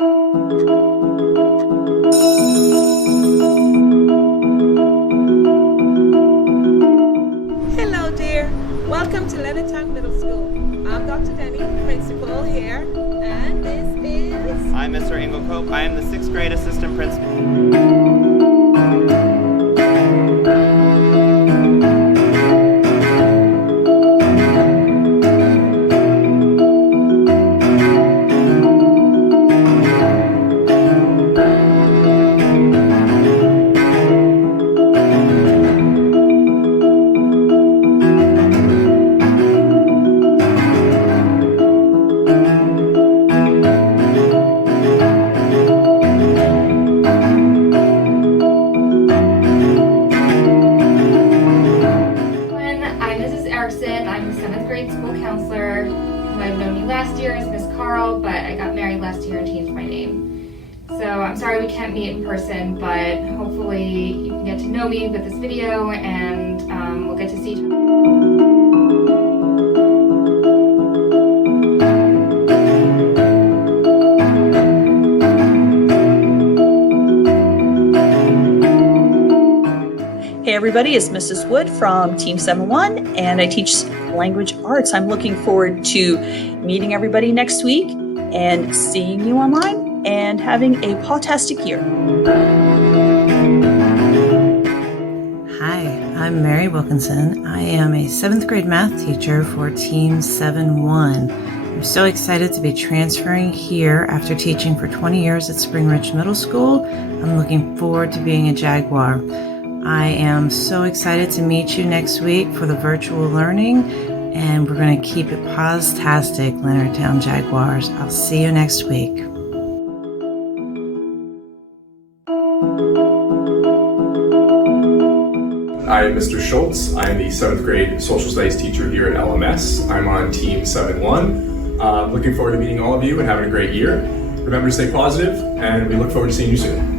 Hello, dear. Welcome to Leonardtown Middle School. I'm Dr. Denny, principal here, and this is... I'm Mr. Engel-Cope. I am the 6th grade assistant principal. I'm the 7th grade school counselor who I've known you last year as Miss Carl, but I got married last year and changed my name. So I'm sorry we can't meet in person, but hopefully you can get to know me with this video and we'll get to see each other. Hey everybody, it's Mrs. Wood from Team 7-1 and I teach language arts. I'm looking forward to meeting everybody next week and seeing you online and having a fantastic year. Hi, I'm Mary Wilkinson. I am a 7th grade math teacher for Team 7-1. I'm so excited to be transferring here after teaching for 20 years at Spring Ridge Middle School. I'm looking forward to being a Jaguar. I am so excited to meet you next week for the virtual learning, and we're going to keep it positastic, Leonardtown Jaguars. I'll see you next week. I'm Mr. Schultz. I'm the 7th grade social studies teacher here at LMS. I'm on Team 7-1. Looking forward to meeting all of you and having a great year. Remember to stay positive, and we look forward to seeing you soon.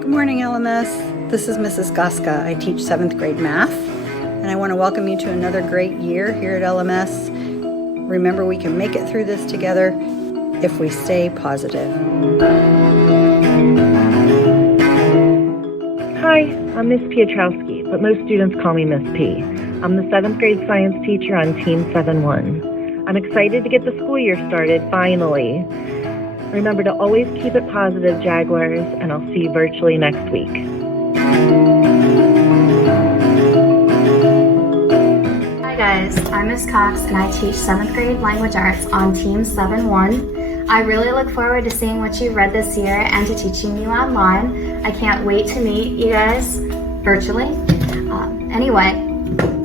Good morning, LMS. This is Mrs. Goska. I teach 7th grade math, and I want to welcome you to another great year here at LMS. Remember, we can make it through this together if we stay positive. Hi, I'm Miss Piotrowski, but most students call me Miss P. I'm the 7th grade science teacher on Team 7-1. I'm excited to get the school year started, finally. Remember to always keep it positive, Jaguars, and I'll see you virtually next week. Hi guys, I'm Miss Cox and I teach 7th grade language arts on Team 7-1. I really look forward to seeing what you've read this year and to teaching you online. I can't wait to meet you guys virtually. Anyway,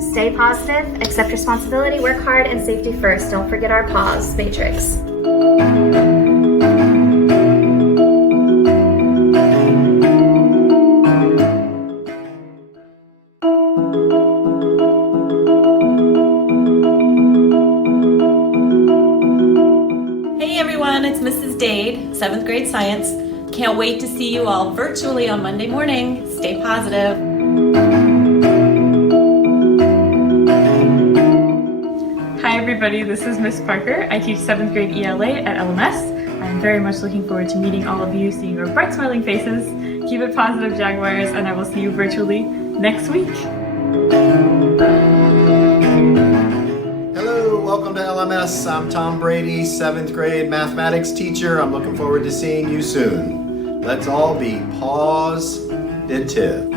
stay positive, accept responsibility, work hard, and safety first. Don't forget our pause matrix. Hey everyone, it's Mrs. Dade, 7th grade science. Can't wait to see you all virtually on Monday morning. Stay positive. Hi everybody, this is Miss Parker. I teach 7th grade ELA at LMS. I'm very much looking forward to meeting all of you, seeing your bright smiling faces. Keep it positive, Jaguars, and I will see you virtually next week. Hello, welcome to LMS. I'm Tom Brady, 7th grade mathematics teacher. I'm looking forward to seeing you soon. Let's all be positive.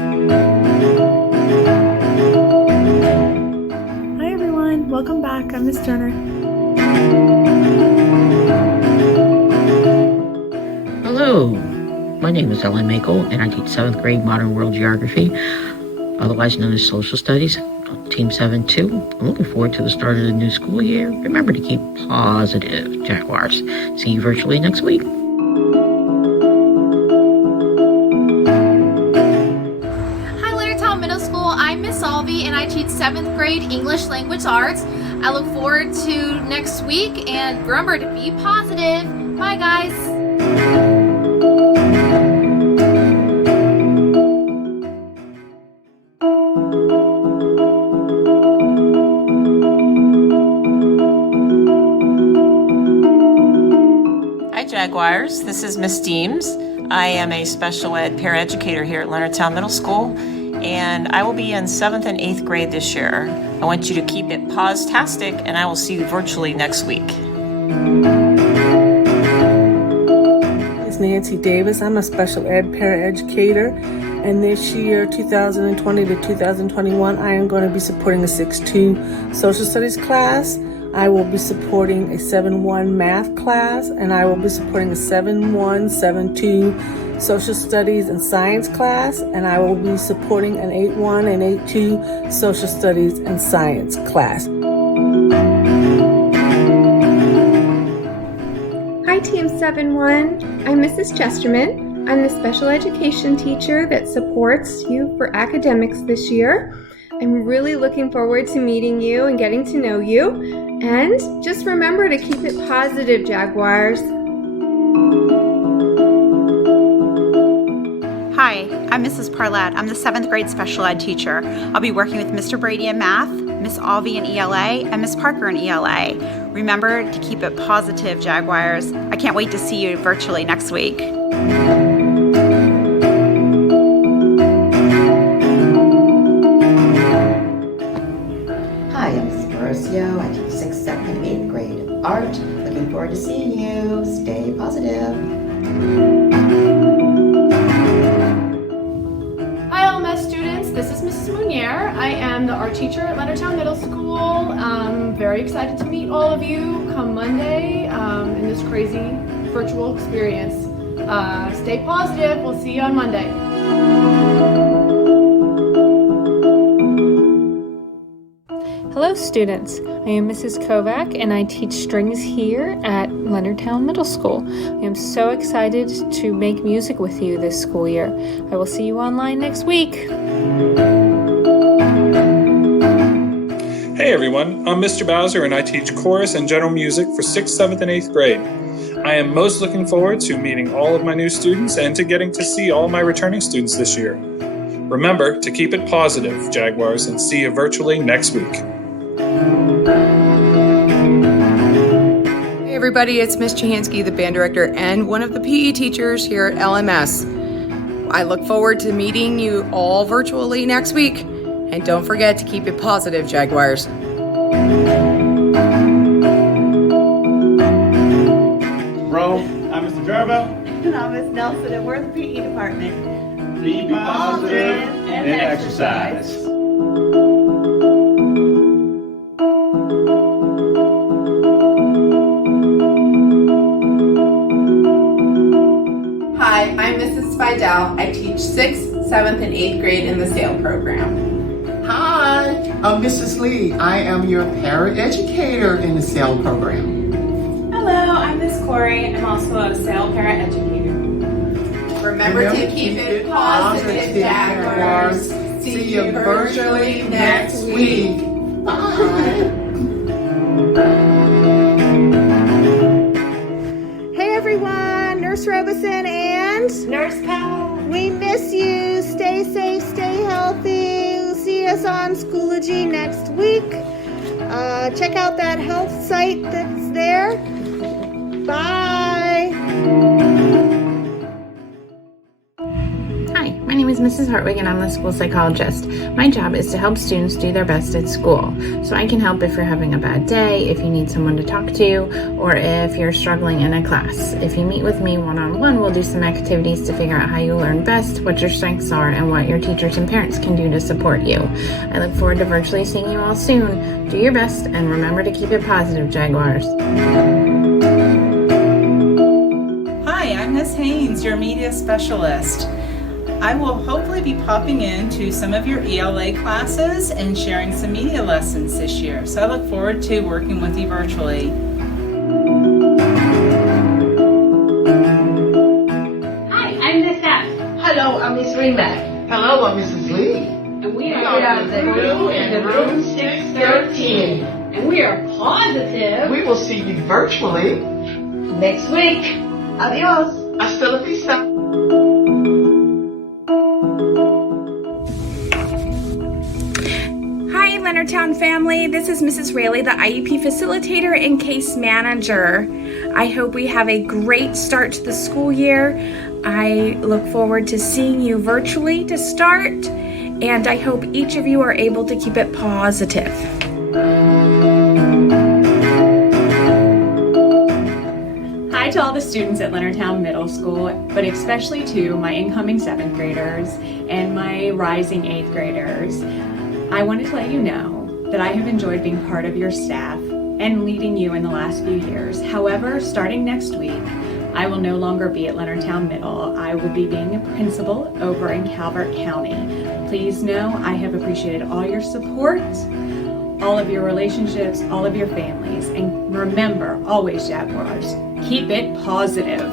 Hi everyone, welcome back. I'm Miss Turner. Hello, my name is Ellen Makel and I teach 7th grade Modern World Geography, otherwise known as Social Studies, on Team 7-2. I'm looking forward to the start of the new school year. Remember to keep positive, Jaguars. See you virtually next week. Hi, Leonardtown Middle School. I'm Miss Alvey and I teach 7th grade English Language Arts. I look forward to next week and remember to be positive. Bye, guys. Jaguars. This is Miss Deems. I am a special ed paraeducator here at Leonardtown Middle School, and I will be in 7th and 8th grade this year. I want you to keep it pause-tastic, and I will see you virtually next week. It's Nancy Davis. I'm a special ed paraeducator, and this year, 2020 to 2021, I am going to be supporting a 6-2 social studies class. I will be supporting a 7-1 math class, and I will be supporting a 7-1, 7-2 social studies and science class, and I will be supporting an 8-1 and 8-2 social studies and science class. Hi Team 7-1, I'm Mrs. Chesterman. I'm the special education teacher that supports you for academics this year. I'm really looking forward to meeting you and getting to know you. And just remember to keep it positive, Jaguars. Hi, I'm Mrs. Parlett. I'm the 7th grade special ed teacher. I'll be working with Mr. Brady in math, Miss Alvey in ELA, and Miss Parker in ELA. Remember to keep it positive, Jaguars. I can't wait to see you virtually next week. Hi, I'm Ms. Borosio. I teach 6th, 7th, and 8th grade art. Looking forward to seeing you. Stay positive. Hi, LMS students. This is Mrs. Munier. I am the art teacher at Leonardtown Middle School. I'm very excited to meet all of you come Monday in this crazy virtual experience. Stay positive. We'll see you on Monday. Hello students, I am Mrs. Kovac and I teach strings here at Leonardtown Middle School. I am so excited to make music with you this school year. I will see you online next week. Hey everyone, I'm Mr. Bowser and I teach chorus and general music for 6th, 7th, and 8th grade. I am most looking forward to meeting all of my new students and to getting to see all my returning students this year. Remember to keep it positive, Jaguars, and see you virtually next week. Hey everybody, it's Miss Chahansky, the band director and one of the PE teachers here at LMS. I look forward to meeting you all virtually next week. And don't forget to keep it positive, Jaguars. Bro, I'm Mr. Jarbo. And I'm Miss Nelson, and we're the PE department. Be positive and exercise. Hi, I'm Mrs. Spidell. I teach 6th, 7th, and 8th grade in the SAIL program. Hi, I'm Mrs. Lee. I am your paraeducator in the SAIL program. Hello, I'm Miss Corey. I'm also a SAIL paraeducator. Remember to keep it positive, Jaguars. See you virtually next week. Bye. Hey everyone, Nurse Robeson and Nurse Powell. We miss you. Stay safe, stay healthy. See us on Schoology next week. Check out that health site that's there. Bye. Hi, my name is Mrs. Hartwig and I'm the school psychologist. My job is to help students do their best at school. So I can help if you're having a bad day, if you need someone to talk to, or if you're struggling in a class. If you meet with me one-on-one, we'll do some activities to figure out how you learn best, what your strengths are, and what your teachers and parents can do to support you. I look forward to virtually seeing you all soon. Do your best and remember to keep it positive, Jaguars. Hi, I'm Miss Haynes, your media specialist. I will hopefully be popping into some of your ELA classes and sharing some media lessons this year. So I look forward to working with you virtually. Hi, I'm Miss F. Hello, I'm Miss Remack. Hello, I'm Mrs. Lee. And we are the crew in room 613. And we are positive. We will see you virtually next week. Adios. Hasta la vista. Leonardtown family. This is Mrs. Rayleigh, the IEP facilitator and case manager. I hope we have a great start to the school year. I look forward to seeing you virtually to start, and I hope each of you are able to keep it positive. Hi to all the students at Leonardtown Middle School, but especially to my incoming 7th graders and my rising 8th graders. I wanted to let you know that I have enjoyed being part of your staff and leading you in the last few years. However, starting next week, I will no longer be at Leonardtown Middle. I will be being a principal over in Calvert County. Please know I have appreciated all your support, all of your relationships, all of your families, and remember, always Jaguars, keep it positive.